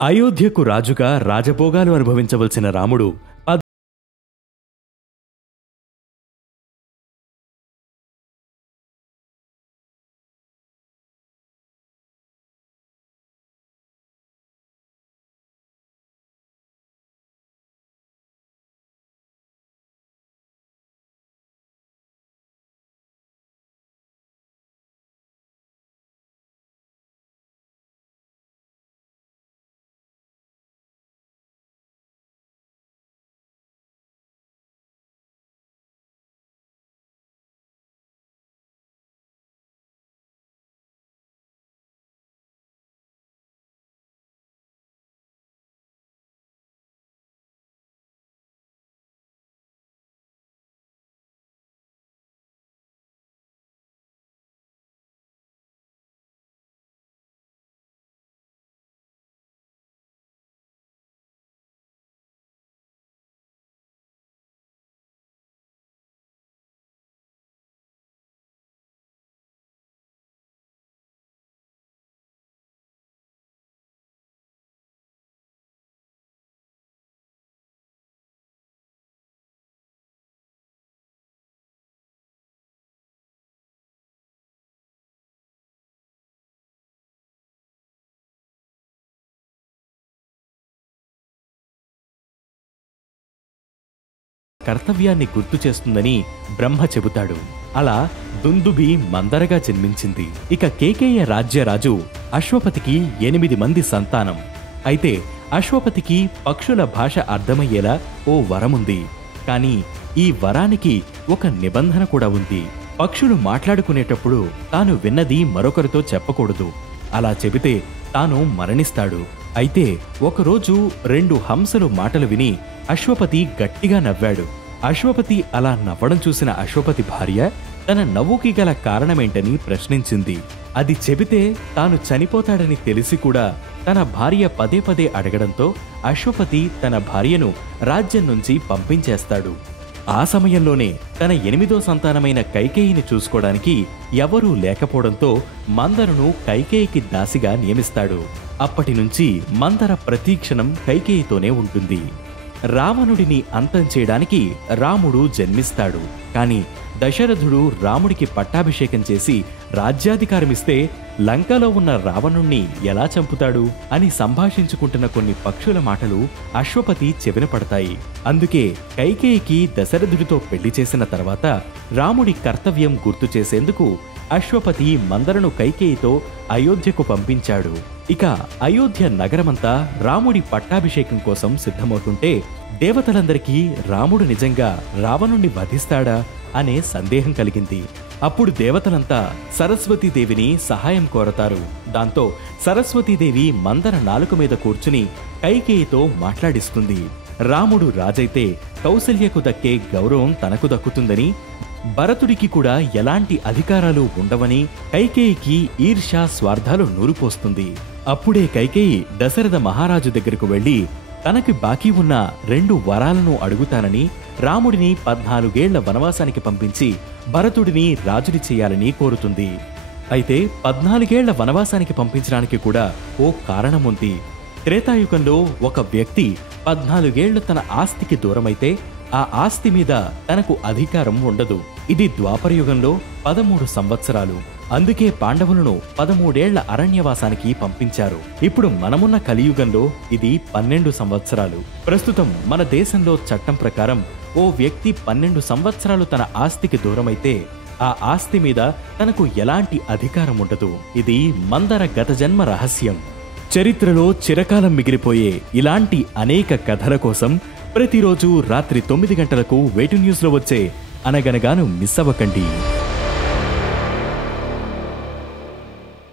అయోధ్యకు రాజుగా రాజభోగాలు అనుభవించవలసిన రాముడు కర్తవ్యాన్ని గుర్తు చేస్తుందని బ్రహ్మ చెబుతాడు. అలా దుందుబి మందరగా జన్మించింది. ఇక కేకేయ రాజ్యరాజు అశ్వపతికి 8 మంది సంతానం. అయితే అశ్వపతికి పక్షుల భాష అర్థమయ్యేలా ఓ వరముంది. కాని ఈ వరానికి ఒక నిబంధన కూడా ఉంది. పక్షులు మాట్లాడుకునేటప్పుడు తాను విన్నది మరొకరితో చెప్పకూడదు. అలా చెబితే తాను మరణిస్తాడు. అయితే ఒకరోజు 2 హంసలు మాటలు విని అశ్వపతి గట్టిగా నవ్వాడు. అశ్వపతి అలా నవ్వడం చూసిన అశ్వపతి భార్య తన నవ్వుకి గల కారణమేంటని ప్రశ్నించింది. అది చెబితే తాను చనిపోతాడని తెలిసి కూడా తన భార్య పదే పదే అడగడంతో అశ్వపతి తన భార్యను రాజ్యం నుంచి పంపించేస్తాడు. ఆ సమయంలోనే తన 8వ సంతానమైన కైకేయిని చూసుకోవడానికి ఎవరూ లేకపోవడంతో మందరను కైకేయికి దాసిగా నియమిస్తాడు. అప్పటినుంచి మందర ప్రతీక్షణం కైకేయితోనే ఉంటుంది. రావణుడిని అంతం చేయడానికి రాముడు జన్మిస్తాడు. కాని దశరథుడు రాముడికి పట్టాభిషేకం చేసి రాజ్యాధికారమిస్తే లంకలో ఉన్న రావణుణ్ణి ఎలా చంపుతాడు అని సంభాషించుకుంటున్న కొన్ని పక్షుల మాటలు అశ్వపతి చెవిన పడతాయి. అందుకే కైకేయికి దశరథుడితో పెళ్లి చేసిన తర్వాత రాముడి కర్తవ్యం గుర్తు చేసేందుకు అశ్వపతి మందరను కైకేయితో అయోధ్యకు పంపించాడు. ఇక అయోధ్య నగరమంతా రాముడి పట్టాభిషేకం కోసం సిద్ధమవుతుంటే దేవతలందరికీ రాముడు నిజంగా రావణుణ్ణి వధిస్తాడా అనే సందేహం కలిగింది. అప్పుడు దేవతలంతా సరస్వతీదేవిని సహాయం కోరతారు. దాంతో సరస్వతీదేవి మందర నాలుక మీద కూర్చుని కైకేయితో మాట్లాడిస్తుంది. రాముడు రాజైతే కౌసల్యకు దక్కే గౌరవం తనకు దక్కుతుందని, భరతుడికి కూడా ఎలాంటి అధికారాలు ఉండవని కైకేయికి ఈర్ష్య స్వార్థాలు నూరిపోస్తుంది. అప్పుడే కైకేయి దశరథ మహారాజు దగ్గరకు వెళ్లి తనకి బాకీ ఉన్న 2 వరాలను అడుగుతానని, రాముడిని 14 ఏళ్ల వనవాసానికి పంపించి భరతుడిని రాజుని చేయాలని కోరుతుంది. అయితే 14 ఏళ్ల వనవాసానికి పంపించడానికి కూడా ఓ కారణముంది. త్రేతాయుగంలో ఒక వ్యక్తి 14 ఏళ్లు తన ఆస్తికి దూరమైతే ఆ ఆస్తి మీద తనకు అధికారం ఉండదు. ఇది ద్వాపరయుగంలో 13 సంవత్సరాలు. అందుకే పాండవులను 13 ఏళ్ల అరణ్యవాసానికి పంపించారు. ఇప్పుడు మనమున్న కలియుగంలో ఇది 12 సంవత్సరాలు. ప్రస్తుతం మన దేశంలో చట్టం ప్రకారం ఓ వ్యక్తి 12 సంవత్సరాలు తన ఆస్తికి దూరమైతే ఆ ఆస్తి మీద తనకు ఎలాంటి అధికారం ఉండదు. ఇది మందర గత జన్మ రహస్యం. చరిత్రలో చిరకాలం మిగిలిపోయే ఇలాంటి అనేక కథల కోసం ప్రతిరోజు రాత్రి 9 గంటలకు వేటు న్యూస్లో వచ్చే అనగనగాను మిస్ అవ్వకండి.